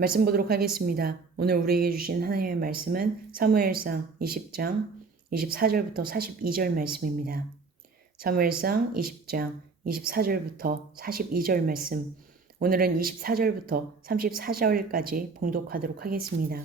말씀 보도록 하겠습니다. 오늘 우리에게 주신 하나님의 말씀은 사무엘상 20장 24절부터 42절 말씀입니다. 사무엘상 20장 24절부터 42절 말씀. 오늘은 24절부터 34절까지 봉독하도록 하겠습니다.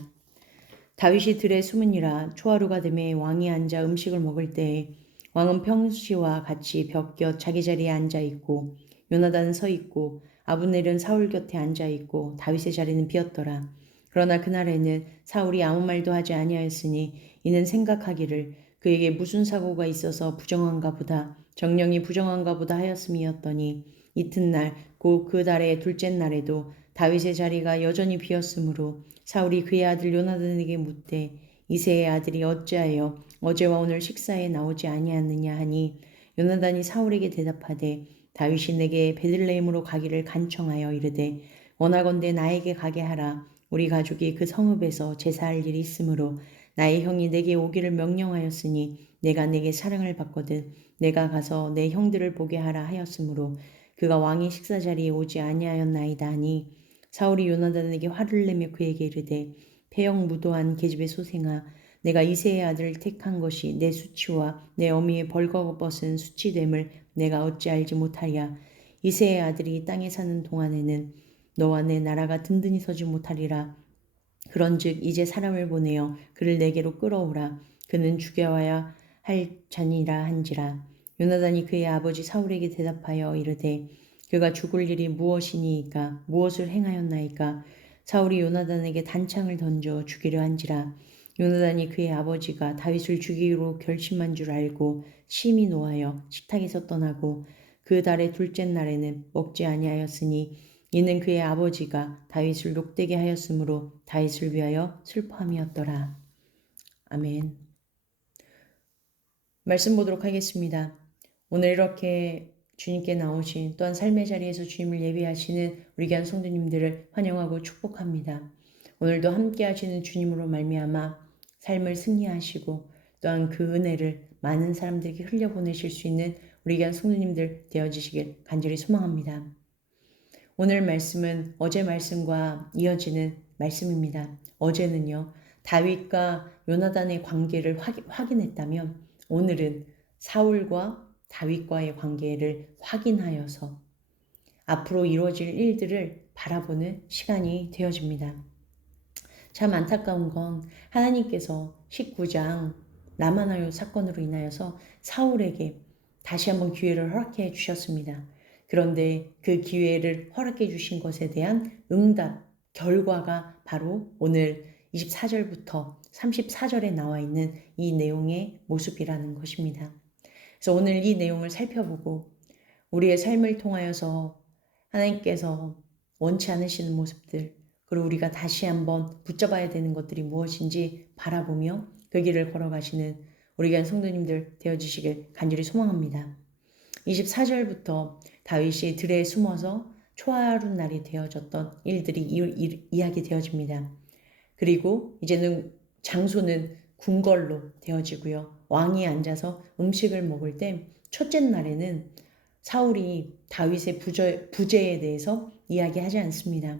다윗이 들에 숨으니라. 초하루가 되매 왕이 앉아 음식을 먹을 때에 왕은 평시와 같이 벽 곁 자기 자리에 앉아 있고 요나단은 서 있고 아브넬은 사울 곁에 앉아 있고 다윗의 자리는 비었더라. 그러나 그날에는 사울이 아무 말도 하지 아니하였으니 이는 생각하기를 그에게 무슨 사고가 있어서 부정한가 보다, 정령이 부정한가 보다 하였음이었더니 이튿날 곧 그 달의 둘째 날에도 다윗의 자리가 여전히 비었으므로 사울이 그의 아들 요나단에게 묻되 이새의 아들이 어찌하여 어제와 오늘 식사에 나오지 아니하느냐 하니 요나단이 사울에게 대답하되 다윗이 내게 베들레헴으로 가기를 간청하여 이르되 원하건대 나에게 가게 하라. 우리 가족이 그 성읍에서 제사할 일이 있으므로 나의 형이 내게 오기를 명령하였으니 내가 내게 사랑을 받거든 내가 가서 내 형들을 보게 하라 하였으므로 그가 왕의 식사 자리에 오지 아니하였나이다 하니 사울이 요나단에게 화를 내며 그에게 이르되 패역무도한 계집의 소생아 내가 이새의 아들을 택한 것이 내 수치와 내 어미의 벌거벗은 수치됨을 내가 어찌 알지 못하랴. 이새의 아들이 땅에 사는 동안에는 너와 내 나라가 든든히 서지 못하리라. 그런즉 이제 사람을 보내어 그를 내게로 끌어오라. 그는 죽여와야 할 자니라 한지라. 요나단이 그의 아버지 사울에게 대답하여 이르되 그가 죽을 일이 무엇이니이까 무엇을 행하였나이까. 사울이 요나단에게 단창을 던져 죽이려 한지라. 요나단이 그의 아버지가 다윗을 죽이기로 결심한 줄 알고 심히 노하여 식탁에서 떠나고 그 달의 둘째 날에는 먹지 아니하였으니 이는 그의 아버지가 다윗을 욕되게 하였으므로 다윗을 위하여 슬퍼함이었더라. 아멘. 말씀 보도록 하겠습니다. 오늘 이렇게 주님께 나오신 또한 삶의 자리에서 주님을 예배하시는 우리 귀한 성도님들을 환영하고 축복합니다. 오늘도 함께 하시는 주님으로 말미암아 삶을 승리하시고 또한 그 은혜를 많은 사람들에게 흘려보내실 수 있는 우리 귀한 성도님들 되어지시길 간절히 소망합니다. 오늘 말씀은 어제 말씀과 이어지는 말씀입니다. 어제는요, 다윗과 요나단의 관계를 확인했다면 오늘은 사울과 다윗과의 관계를 확인하여서 앞으로 이루어질 일들을 바라보는 시간이 되어집니다. 참 안타까운 건 하나님께서 19장 나마나요 사건으로 인하여서 사울에게 다시 한번 기회를 허락해 주셨습니다. 그런데 그 기회를 허락해 주신 것에 대한 응답, 결과가 바로 오늘 24절부터 34절에 나와 있는 이 내용의 모습이라는 것입니다. 그래서 오늘 이 내용을 살펴보고 우리의 삶을 통하여서 하나님께서 원치 않으시는 모습들, 그리고 우리가 다시 한번 붙잡아야 되는 것들이 무엇인지 바라보며 그 길을 걸어가시는 우리 귀한 성도님들 되어주시길 간절히 소망합니다. 24절부터 다윗이 들에 숨어서 초하룻날이 되어졌던 일들이 이야기되어집니다. 그리고 이제는 장소는 궁궐로 되어지고요. 왕이 앉아서 음식을 먹을 때 첫째 날에는 사울이 다윗의 부재에 대해서 이야기하지 않습니다.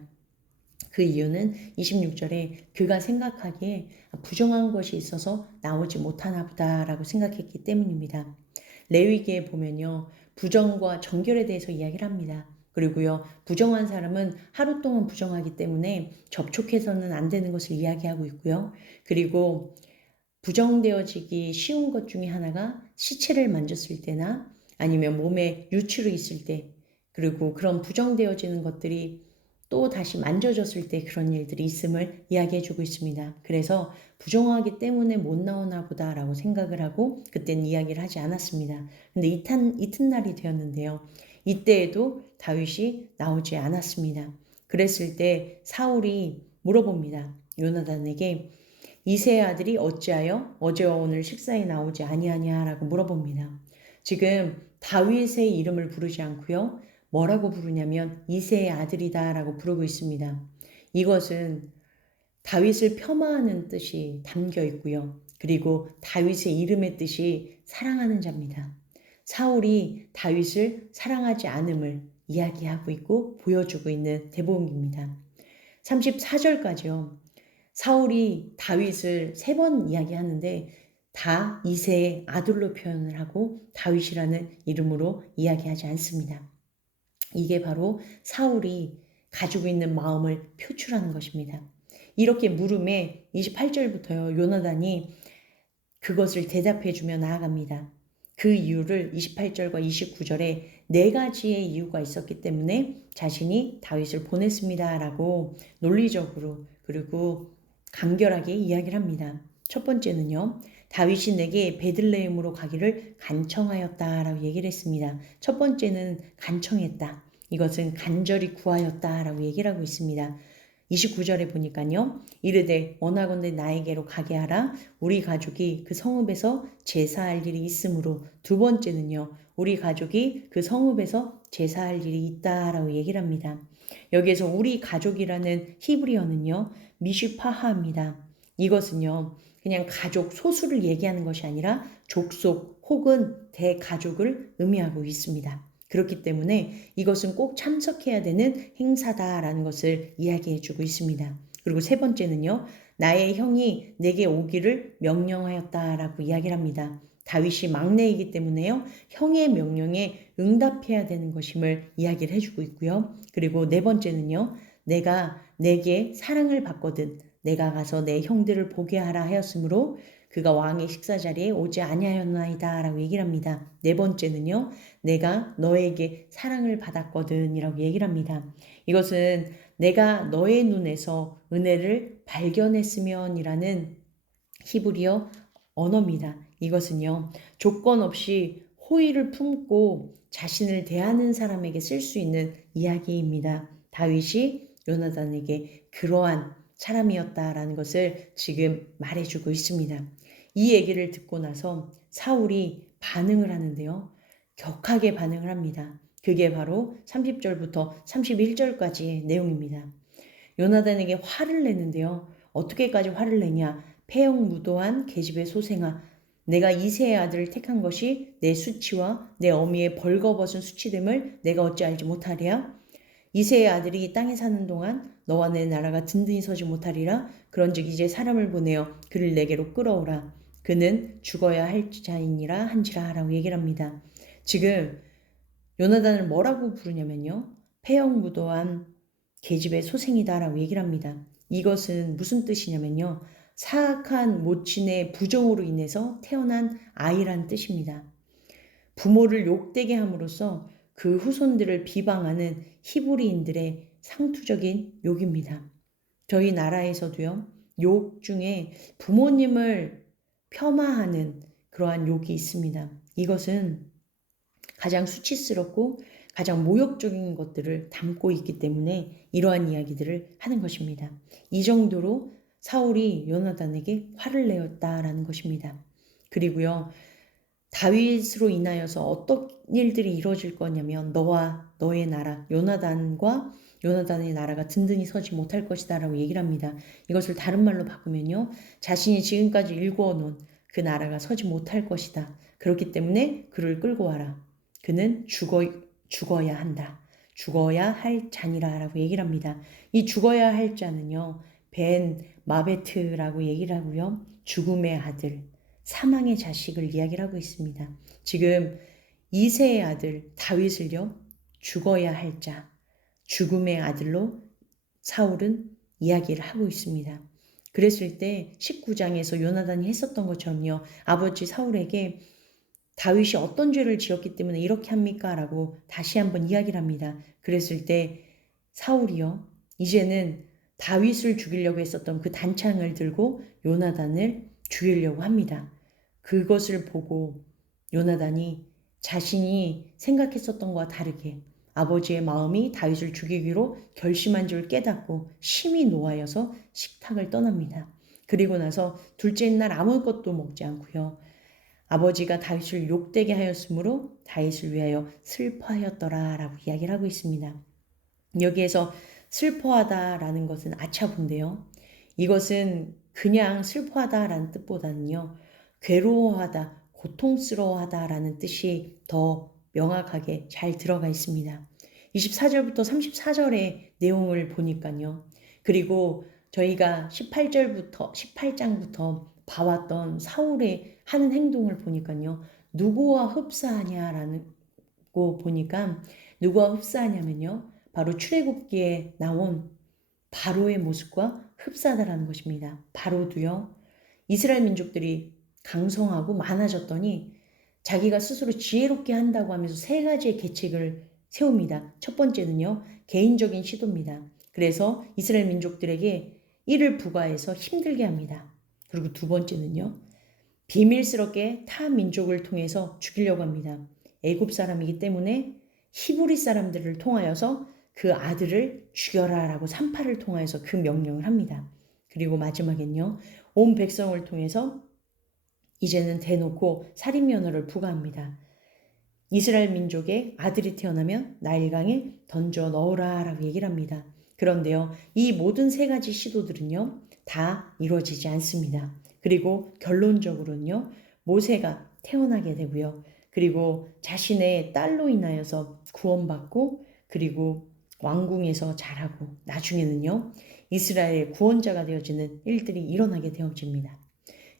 그 이유는 26절에 그가 생각하기에 부정한 것이 있어서 나오지 못하나 보다라고 생각했기 때문입니다. 레위기에 보면요. 부정과 정결에 대해서 이야기를 합니다. 그리고요. 부정한 사람은 하루 동안 부정하기 때문에 접촉해서는 안 되는 것을 이야기하고 있고요. 그리고 부정되어지기 쉬운 것 중에 하나가 시체를 만졌을 때나 아니면 몸에 유추로 있을 때, 그리고 그런 부정되어지는 것들이 또 다시 만져졌을 때 그런 일들이 있음을 이야기해주고 있습니다. 그래서 부정하기 때문에 못 나오나 보다라고 생각을 하고 그때는 이야기를 하지 않았습니다. 근데 이튿날이 되었는데요. 이때에도 다윗이 나오지 않았습니다. 그랬을 때 사울이 물어봅니다. 요나단에게 이새의 아들이 어찌하여 어제와 오늘 식사에 나오지 아니하냐라고 물어봅니다. 지금 다윗의 이름을 부르지 않고요. 뭐라고 부르냐면 이새의 아들이다라고 부르고 있습니다. 이것은 다윗을 폄하하는 뜻이 담겨 있고요. 그리고 다윗의 이름의 뜻이 사랑하는 자입니다. 사울이 다윗을 사랑하지 않음을 이야기하고 있고 보여주고 있는 대목입니다. 34절까지요. 사울이 다윗을 3번 이야기하는데 다 이새의 아들로 표현을 하고 다윗이라는 이름으로 이야기하지 않습니다. 이게 바로 사울이 가지고 있는 마음을 표출하는 것입니다. 이렇게 물음에 28절부터요. 요나단이 그것을 대답해주며 나아갑니다. 그 이유를 28절과 29절에 4가지의 이유가 있었기 때문에 자신이 다윗을 보냈습니다. 라고 논리적으로 그리고 간결하게 이야기를 합니다. 첫 번째는요. 다윗이 내게 베들레헴으로 가기를 간청하였다라고 얘기를 했습니다. 첫 번째는 간청했다. 이것은 간절히 구하였다라고 얘기를 하고 있습니다. 29절에 보니까요. 이르되 원하건대 나에게로 가게 하라. 우리 가족이 그 성읍에서 제사할 일이 있으므로. 두 번째는요. 우리 가족이 그 성읍에서 제사할 일이 있다라고 얘기를 합니다. 여기에서 우리 가족이라는 히브리어는요. 미슈파하입니다. 이것은요. 그냥 가족 소수를 얘기하는 것이 아니라 족속 혹은 대가족을 의미하고 있습니다. 그렇기 때문에 이것은 꼭 참석해야 되는 행사다라는 것을 이야기해주고 있습니다. 그리고 세 번째는요. 나의 형이 내게 오기를 명령하였다라고 이야기를 합니다. 다윗이 막내이기 때문에요. 형의 명령에 응답해야 되는 것임을 이야기를 해주고 있고요. 그리고 네 번째는요. 내가 내게 사랑을 받거든 내가 가서 내 형들을 보게 하라 하였으므로 그가 왕의 식사 자리에 오지 아니하였나이다 라고 얘기를 합니다. 네 번째는요. 내가 너에게 사랑을 받았거든 이라고 얘기를 합니다. 이것은 내가 너의 눈에서 은혜를 발견했으면 이라는 히브리어 언어입니다. 이것은요. 조건 없이 호의를 품고 자신을 대하는 사람에게 쓸 수 있는 이야기입니다. 다윗이 요나단에게 그러한 사람이었다라는 것을 지금 말해주고 있습니다. 이 얘기를 듣고 나서 사울이 반응을 하는데요. 격하게 반응을 합니다. 그게 바로 30절부터 31절까지의 내용입니다. 요나단에게 화를 내는데요. 어떻게까지 화를 내냐. 폐역무도한 계집의 소생아 내가 이새의 아들을 택한 것이 내 수치와 내 어미의 벌거벗은 수치됨을 내가 어찌 알지 못하랴? 이새의 아들이 땅에 사는 동안 너와 내 나라가 든든히 서지 못하리라. 그런즉 이제 사람을 보내어 그를 내게로 끌어오라. 그는 죽어야 할 자이니라 한지라 라고 얘기를 합니다. 지금 요나단을 뭐라고 부르냐면요. 폐역무도한 계집의 소생이다라고 얘기를 합니다. 이것은 무슨 뜻이냐면요. 사악한 모친의 부정으로 인해서 태어난 아이란 뜻입니다. 부모를 욕되게 함으로써 그 후손들을 비방하는 히브리인들의 상투적인 욕입니다. 저희 나라에서도요. 욕 중에 부모님을 폄하하는 그러한 욕이 있습니다. 이것은 가장 수치스럽고 가장 모욕적인 것들을 담고 있기 때문에 이러한 이야기들을 하는 것입니다. 이 정도로 사울이 요나단에게 화를 내었다라는 것입니다. 그리고요. 다윗으로 인하여서 어떤 일들이 이루어질 거냐면 너와 너의 나라 요나단과 요나단의 나라가 든든히 서지 못할 것이다 라고 얘기를 합니다. 이것을 다른 말로 바꾸면요. 자신이 지금까지 일궈놓은 그 나라가 서지 못할 것이다. 그렇기 때문에 그를 끌고 와라. 그는 죽어야 한다. 죽어야 할 자니라 라고 얘기를 합니다. 이 죽어야 할 자는요. 벤 마베트라고 얘기를 하고요. 죽음의 아들, 사망의 자식을 이야기를 하고 있습니다. 지금 이새의 아들 다윗을요. 죽어야 할 자, 죽음의 아들로 사울은 이야기를 하고 있습니다. 그랬을 때 19장에서 요나단이 했었던 것처럼요. 아버지 사울에게 다윗이 어떤 죄를 지었기 때문에 이렇게 합니까? 라고 다시 한번 이야기를 합니다. 그랬을 때 사울이요. 이제는 다윗을 죽이려고 했었던 그 단창을 들고 요나단을 죽이려고 합니다. 그것을 보고 요나단이 자신이 생각했었던 것과 다르게 아버지의 마음이 다윗을 죽이기로 결심한 줄 깨닫고 심히 노하여서 식탁을 떠납니다. 그리고 나서 둘째 날 아무것도 먹지 않고요. 아버지가 다윗을 욕되게 하였으므로 다윗을 위하여 슬퍼하였더라 라고 이야기를 하고 있습니다. 여기에서 슬퍼하다라는 것은 아차분데요. 이것은 그냥 슬퍼하다라는 뜻보다는요. 괴로워하다, 고통스러워하다라는 뜻이 더 명확하게 잘 들어가 있습니다. 24절부터 34절의 내용을 보니까요. 그리고 저희가 18장부터 봐왔던 사울의 하는 행동을 보니까요. 누구와 흡사하냐라는 거 보니까 누구와 흡사하냐면요. 바로 출애굽기에 나온 바로의 모습과 흡사하다라는 것입니다. 바로도요. 이스라엘 민족들이 강성하고 많아졌더니 자기가 스스로 지혜롭게 한다고 하면서 세 가지의 계책을 세웁니다. 첫 번째는요. 개인적인 시도입니다. 그래서 이스라엘 민족들에게 이를 부과해서 힘들게 합니다. 그리고 두 번째는요. 비밀스럽게 타 민족을 통해서 죽이려고 합니다. 애굽 사람이기 때문에 히브리 사람들을 통하여서 그 아들을 죽여라라고 산파를 통하여서 그 명령을 합니다. 그리고 마지막엔요. 온 백성을 통해서 이제는 대놓고 살인면허를 부과합니다. 이스라엘 민족의 아들이 태어나면 나일강에 던져 넣으라 라고 얘기를 합니다. 그런데요. 이 모든 세 가지 시도들은요. 다 이루어지지 않습니다. 그리고 결론적으로는요. 모세가 태어나게 되고요. 그리고 자신의 딸로 인하여서 구원받고 그리고 왕궁에서 자라고 나중에는요. 이스라엘의 구원자가 되어지는 일들이 일어나게 되어집니다.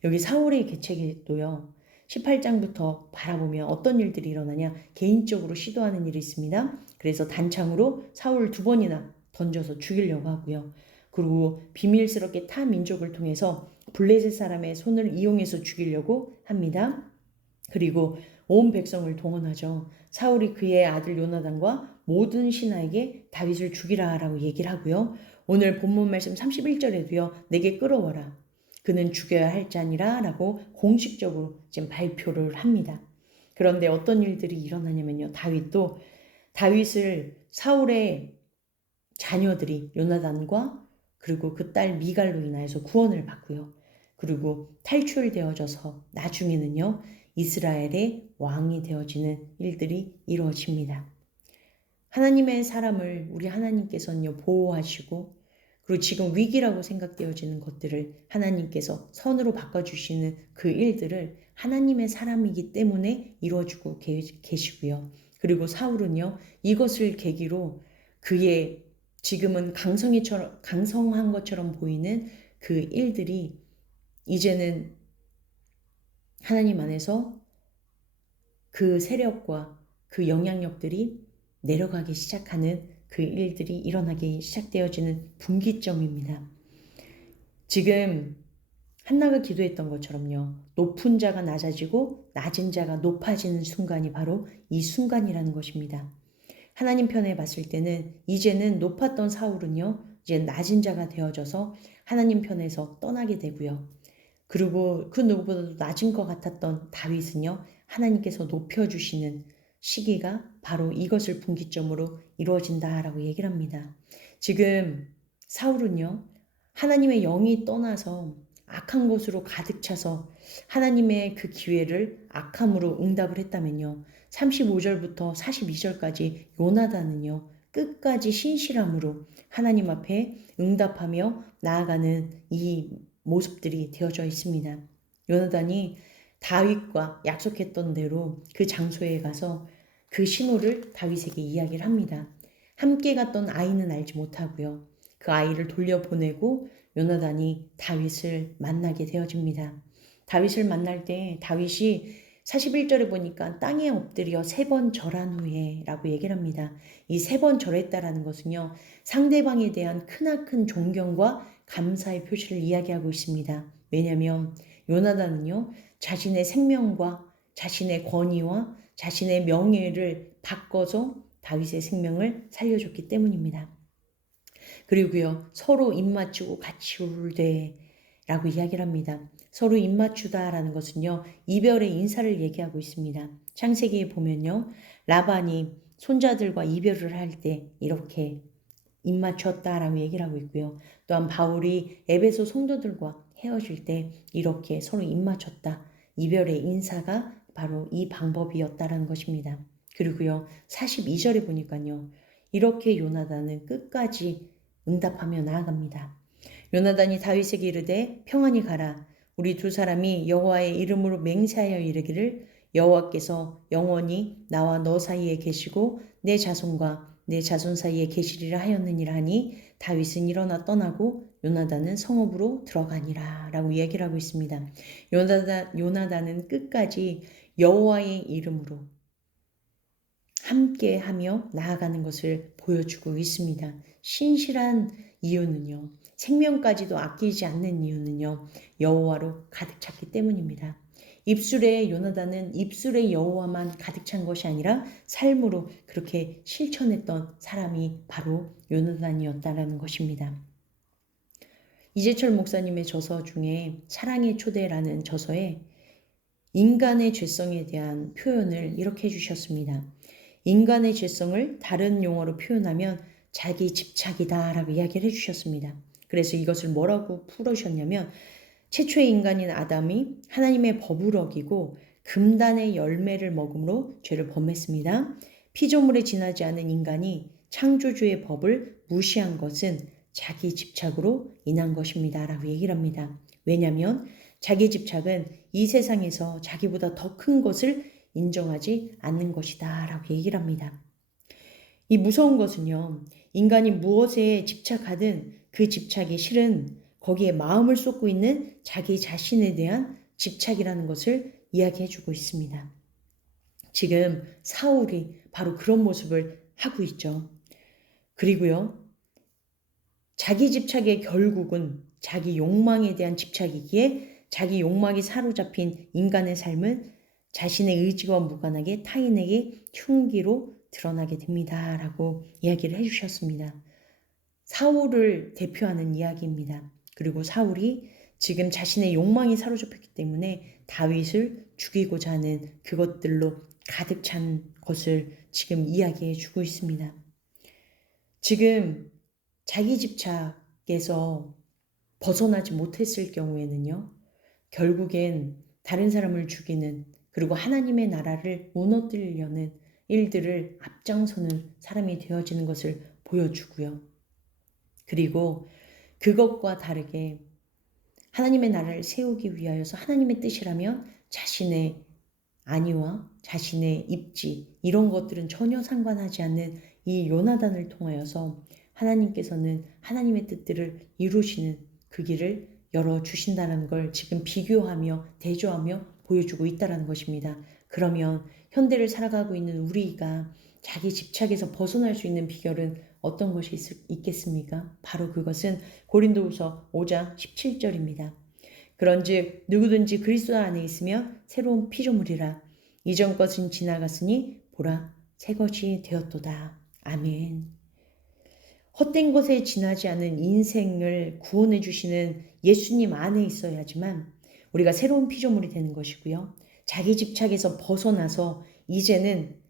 여기 사울의 계책에도요. 18장부터 바라보면 어떤 일들이 일어나냐. 개인적으로 시도하는 일이 있습니다. 그래서 단창으로 사울을 2번이나 던져서 죽이려고 하고요. 그리고 비밀스럽게 타 민족을 통해서 블레셋 사람의 손을 이용해서 죽이려고 합니다. 그리고 온 백성을 동원하죠. 사울이 그의 아들 요나단과 모든 신하에게 다윗을 죽이라 라고 얘기를 하고요. 오늘 본문 말씀 31절에도요. 내게 끌어와라. 그는 죽여야 할 자니라 라고 공식적으로 지금 발표를 합니다. 그런데 어떤 일들이 일어나냐면요. 다윗을 사울의 자녀들이 요나단과 그리고 그 딸 미갈로 인하여서 구원을 받고요. 그리고 탈출되어져서 나중에는요. 이스라엘의 왕이 되어지는 일들이 이루어집니다. 하나님의 사람을 우리 하나님께서는요. 보호하시고 그리고 지금 위기라고 생각되어지는 것들을 하나님께서 선으로 바꿔주시는 그 일들을 하나님의 사람이기 때문에 이루어주고 계시고요. 그리고 사울은요. 이것을 계기로 그의 지금은 강성한 것처럼 보이는 그 일들이 이제는 하나님 안에서 그 세력과 그 영향력들이 내려가기 시작하는 그 일들이 일어나기 시작되어지는 분기점입니다. 지금 한나가 기도했던 것처럼요. 높은 자가 낮아지고 낮은 자가 높아지는 순간이 바로 이 순간이라는 것입니다. 하나님 편에 봤을 때는 이제는 높았던 사울은요. 이제 낮은 자가 되어져서 하나님 편에서 떠나게 되고요. 그리고 그 누구보다도 낮은 것 같았던 다윗은요. 하나님께서 높여주시는 시기가 바로 이것을 분기점으로 이루어진다라고 얘기를 합니다. 지금 사울은요. 하나님의 영이 떠나서 악한 것으로 가득 차서 하나님의 그 기회를 악함으로 응답을 했다면요. 35절부터 42절까지 요나단은요. 끝까지 신실함으로 하나님 앞에 응답하며 나아가는 이 모습들이 되어져 있습니다. 요나단이 다윗과 약속했던 대로 그 장소에 가서 그 신호를 다윗에게 이야기를 합니다. 함께 갔던 아이는 알지 못하고요. 그 아이를 돌려보내고 요나단이 다윗을 만나게 되어집니다. 다윗을 만날 때 다윗이 41절에 보니까 땅에 엎드려 3번 절한 후에 라고 얘기를 합니다. 이 3번 절했다라는 것은요. 상대방에 대한 크나큰 존경과 감사의 표시를 이야기하고 있습니다. 왜냐하면 요나단은요. 자신의 생명과 자신의 권위와 자신의 명예를 바꿔서 다윗의 생명을 살려줬기 때문입니다. 그리고요. 서로 입맞추고 같이 울되 라고 이야기를 합니다. 서로 입맞추다라는 것은요. 이별의 인사를 얘기하고 있습니다. 창세기에 보면요. 라반이 손자들과 이별을 할 때 이렇게 입맞췄다라고 얘기를 하고 있고요. 또한 바울이 에베소 성도들과 헤어질 때 이렇게 서로 입맞췄다. 이별의 인사가 바로 이 방법이었다라는 것입니다. 그리고요. 42절에 보니까요. 이렇게 요나단은 끝까지 응답하며 나아갑니다. 요나단이 다윗에게 이르되 평안히 가라. 우리 두 사람이 여호와의 이름으로 맹세하여 이르기를 여호와께서 영원히 나와 너 사이에 계시고 내 자손과 내 자손 사이에 계시리라 하였느니라 하니 다윗은 일어나 떠나고 요나단은 성읍으로 들어가니라 라고 이야기를 하고 있습니다. 요나단은 끝까지 여호와의 이름으로 함께하며 나아가는 것을 보여주고 있습니다. 신실한 이유는요. 생명까지도 아끼지 않는 이유는요. 여호와로 가득 찼기 때문입니다. 입술에 요나단은 입술에 여호와만 가득 찬 것이 아니라 삶으로 그렇게 실천했던 사람이 바로 요나단이었다라는 것입니다. 이재철 목사님의 저서 중에 사랑의 초대라는 저서에 인간의 죄성에 대한 표현을 이렇게 해주셨습니다. 인간의 죄성을 다른 용어로 표현하면 자기 집착이다 라고 이야기를 해주셨습니다. 그래서 이것을 뭐라고 풀으셨냐면 최초의 인간인 아담이 하나님의 법을 어기고 금단의 열매를 먹음으로 죄를 범했습니다. 피조물에 지나지 않은 인간이 창조주의 법을 무시한 것은 자기 집착으로 인한 것입니다 라고 얘기를 합니다. 왜냐하면 자기 집착은 이 세상에서 자기보다 더 큰 것을 인정하지 않는 것이다 라고 얘기를 합니다. 이 무서운 것은요. 인간이 무엇에 집착하든 그 집착이 실은 거기에 마음을 쏟고 있는 자기 자신에 대한 집착이라는 것을 이야기해주고 있습니다. 지금 사울이 바로 그런 모습을 하고 있죠. 그리고요. 자기 집착의 결국은 자기 욕망에 대한 집착이기에 자기 욕망이 사로잡힌 인간의 삶은 자신의 의지와 무관하게 타인에게 흉기로 드러나게 됩니다. 라고 이야기를 해주셨습니다. 사울을 대표하는 이야기입니다. 그리고 사울이 지금 자신의 욕망이 사로잡혔기 때문에 다윗을 죽이고자 하는 그것들로 가득 찬 것을 지금 이야기해 주고 있습니다. 지금 자기 집착에서 벗어나지 못했을 경우에는요. 결국엔 다른 사람을 죽이는 그리고 하나님의 나라를 무너뜨리려는 일들을 앞장서는 사람이 되어지는 것을 보여주고요. 그리고 그것과 다르게 하나님의 나라를 세우기 위하여서 하나님의 뜻이라면 자신의 안위와 자신의 입지 이런 것들은 전혀 상관하지 않는 이 요나단을 통하여서 하나님께서는 하나님의 뜻들을 이루시는 그 길을 열어주신다는 걸 지금 비교하며 대조하며 보여주고 있다는 것입니다. 그러면 현대를 살아가고 있는 우리가 자기 집착에서 벗어날 수 있는 비결은 어떤 것이 있겠습니까? 바로 그것은 고린도후서 5장 17절입니다. 그런즉 누구든지 그리스도 안에 있으면 새로운 피조물이라 이전 것은 지나갔으니 보라 새 것이 되었도다. 아멘. 헛된 것에 지나지 않은 인생을 구원해 주시는 예수님 안에 있어야지만 우리가 새로운 피조물이 되는 것이고요. 자기 집착에서 벗어나서 이제는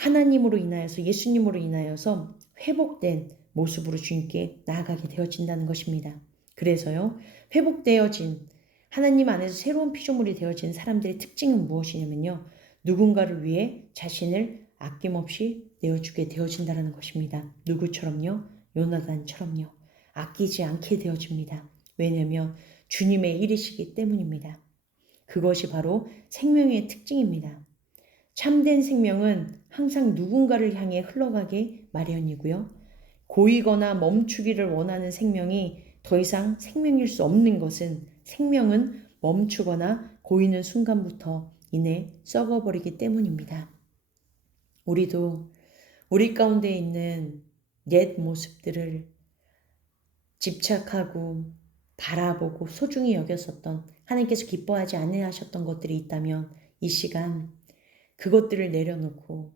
하나님으로 인하여서 예수님으로 인하여서 회복된 모습으로 주님께 나아가게 되어진다는 것입니다. 그래서요. 회복되어진 하나님 안에서 새로운 피조물이 되어진 사람들의 특징은 무엇이냐면요. 누군가를 위해 자신을 아낌없이 내어주게 되어진다는 것입니다. 누구처럼요? 요나단처럼요. 아끼지 않게 되어집니다. 왜냐하면 주님의 일이시기 때문입니다. 그것이 바로 생명의 특징입니다. 참된 생명은 항상 누군가를 향해 흘러가게 마련이고요. 고이거나 멈추기를 원하는 생명이 더 이상 생명일 수 없는 것은 생명은 멈추거나 고이는 순간부터 이내 썩어버리기 때문입니다. 우리도 우리 가운데 있는 옛 모습들을 집착하고 바라보고 소중히 여겼었던 하나님께서 기뻐하지 않으셨던 것들이 있다면 이 시간 그것들을 내려놓고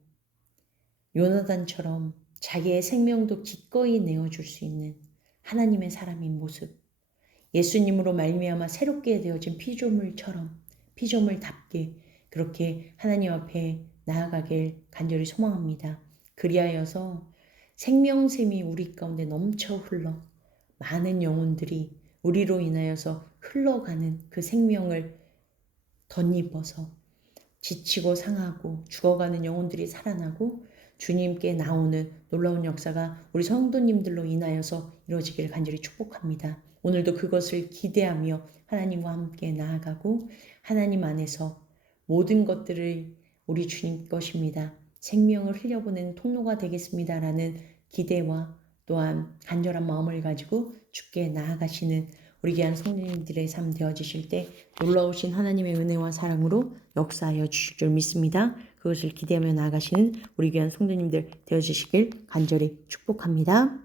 요나단처럼 자기의 생명도 기꺼이 내어줄 수 있는 하나님의 사람인 모습, 예수님으로 말미암아 새롭게 되어진 피조물처럼 피조물답게 그렇게 하나님 앞에 나아가길 간절히 소망합니다. 그리하여서 생명샘이 우리 가운데 넘쳐 흘러 많은 영혼들이 우리로 인하여서 흘러가는 그 생명을 덧입어서 지치고 상하고 죽어가는 영혼들이 살아나고 주님께 나오는 놀라운 역사가 우리 성도님들로 인하여서 이루어지기를 간절히 축복합니다. 오늘도 그것을 기대하며 하나님과 함께 나아가고 하나님 안에서 모든 것들을 우리 주님 것입니다. 생명을 흘려보내는 통로가 되겠습니다라는 기대와 또한 간절한 마음을 가지고 주께 나아가시는 우리 귀한 성도님들의 삶 되어지실 때 놀라우신 하나님의 은혜와 사랑으로 역사하여 주실 줄 믿습니다. 그것을 기대하며 나아가시는 우리 귀한 성도님들 되어주시길 간절히 축복합니다.